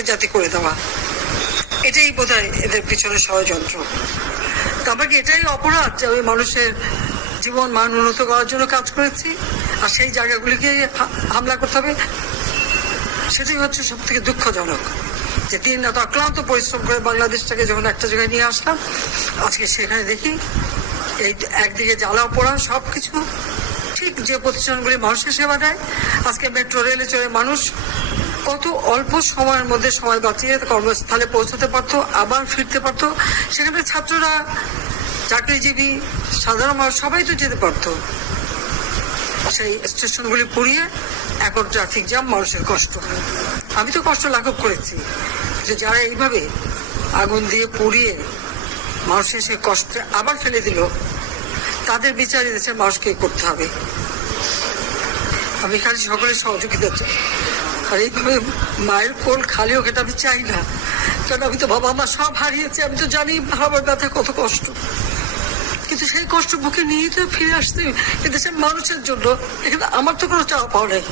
ভাগের জাতি করে দেওয়া, এটাই বোধহয় এদের পিছনে ষড়যন্ত্র। আমাকে এটাই অপরাধ যে আমি মানুষের জীবন মান উন্নত করার জন্য কাজ করেছি, আর সেই জায়গাগুলিকে হামলা করতে হবে। সেটাই হচ্ছে সব থেকে দুঃখজনক, যে দিন রাত অক্লান্ত পরিশ্রম করে বাংলাদেশটাকে যখন একটা জায়গায় নিয়ে আসলাম, আজকে সেখানে দেখি এই একদিকে জ্বালা পোড়া সবকিছু। ঠিক যে প্রতিষ্ঠানগুলি মানুষের সেবা দেয়, আজকে মেট্রো রেলে চড়ে মানুষ কত অল্প সময়ের মধ্যে সময় বাঁচিয়ে কর্মস্থলে পৌঁছতে পারতো, আবার ফিরতে পারতো। সেখানে ছাত্ররা, চাকরিজীবী, সাধারণ মানুষ সবাই তো যেতে পারতো। সেই স্টেশনগুলি পুড়িয়ে এখন ট্রাফিক জ্যাম, মানুষের কষ্ট। আমি তো কষ্ট লাঘব করেছি, যে যারা এইভাবে আগুন দিয়ে পুড়িয়ে মানুষের সে কষ্টে আবার ফেলে দিল, তাদের বিচার দেশের মানুষকে করতে হবে। আমি খালি সকলের সহযোগিতা চাই, আর এইভাবে মায়ের কোল খালি হোক এটা আমি চাই না। কারণ আমি তো বাবা মা সব হারিয়েছি, আমি তো জানি হারাবার ব্যথা কত কষ্ট। কিন্তু সেই কষ্ট বুকে নিয়ে তো ফিরে আসতে এদেশের মানুষের জন্য। এখানে আমার তো কোনো চাওয়া পাওয়া নেই,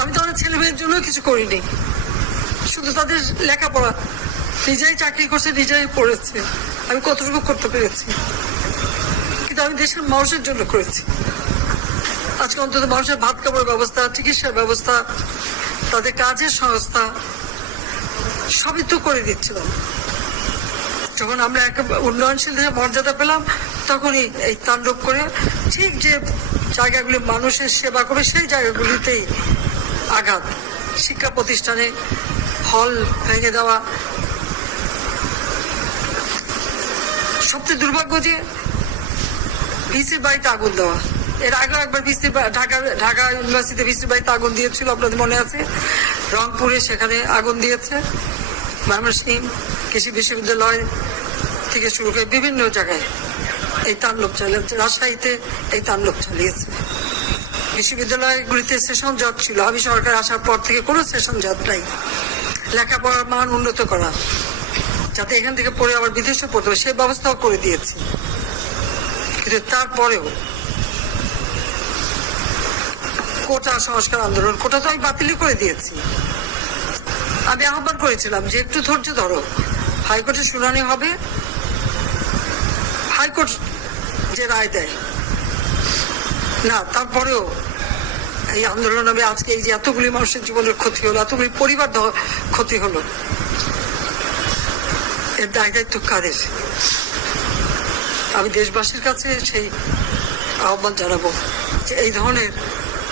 আমি তো আমার ছেলে মেয়ের জন্য কিছু করিনি, শুধু তাদের লেখাপড়া। নিজেই চাকরি করছে, নিজেই পড়েছে, আমি কতটুকু করতে পেরেছি, কিন্তু আমি দেশের মানুষের জন্য করেছি। আজকে অন্তত মানুষের ভাত খাবার ব্যবস্থা, চিকিৎসার ব্যবস্থা, তাদের কাজের সংস্থা সবই তো করে দিচ্ছিলাম। যখন আমরা একটা উন্নয়নশীল দেশে মর্যাদা পেলাম, তখনই এই তাণ্ডব করে ঠিক যে জায়গাগুলি মানুষের সেবা করে সেই জায়গাগুলিতেই আঘাত। শিক্ষা প্রতিষ্ঠানে হল ভেঙে দেওয়া। সবচেয়ে দুর্ভাগ্য যে ভিসির বাড়িতে আগুন দেওয়া। এর আগে একবার ঢাকা ইউনিভার্সিটি ভিসির বাড়িতে আগুন দিয়েছিল, আপনাদের মনে আছে। রংপুরে সেখানে আগুন দিয়েছে, ময়মনসিংহ কৃষি বিশ্ববিদ্যালয় থেকে শুরু করে বিভিন্ন জায়গায় এই তাণ্ডব চালিয়েছে। রাজশাহীতে এই তাণ্ডব চালিয়েছে। বিশ্ববিদ্যালয়গুলিতে সেশন জট ছিল, আমি সরকার আসার পর থেকে কোনো সেশন জট নাই। লেখাপড়ার মান উন্নত করা, যাতে এখান থেকে পড়ে আবার বিদেশে পড়তে হবে, সেই ব্যবস্থাও করে দিয়েছি। কিন্তু তারপরেও কোটা সংস্কার আন্দোলন, কোটা তো আমি বাতিল করে দিয়েছি। আমি আহ্বান করেছিলাম যে একটু ধৈর্য ধরো, হাইকোর্টে শুনানি হবে, হাইকোর্ট যে রায় দেয় না। তারপরেও এই আন্দোলন হবে। আজকে এই যে এতগুলি মানুষের জীবনের ক্ষতি হলো, এতগুলি পরিবার ক্ষতি হলো, এর দায় দায়িত্ব কাদের? আমি দেশবাসীর কাছে সেই আহ্বান জানাবো যে এই ধরনের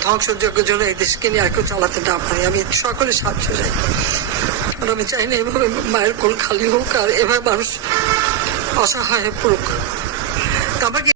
ধ্বংসযজ্ঞের জন্য এই দেশকে নিয়ে আর কেউ চালাতে না পারে। আমি সকলে সাহায্য চাই, কারণ আমি চাই না এভাবে মায়ের কোল খালি হোক আর এভাবে মানুষ অসহায় পড়ুক। আমাকে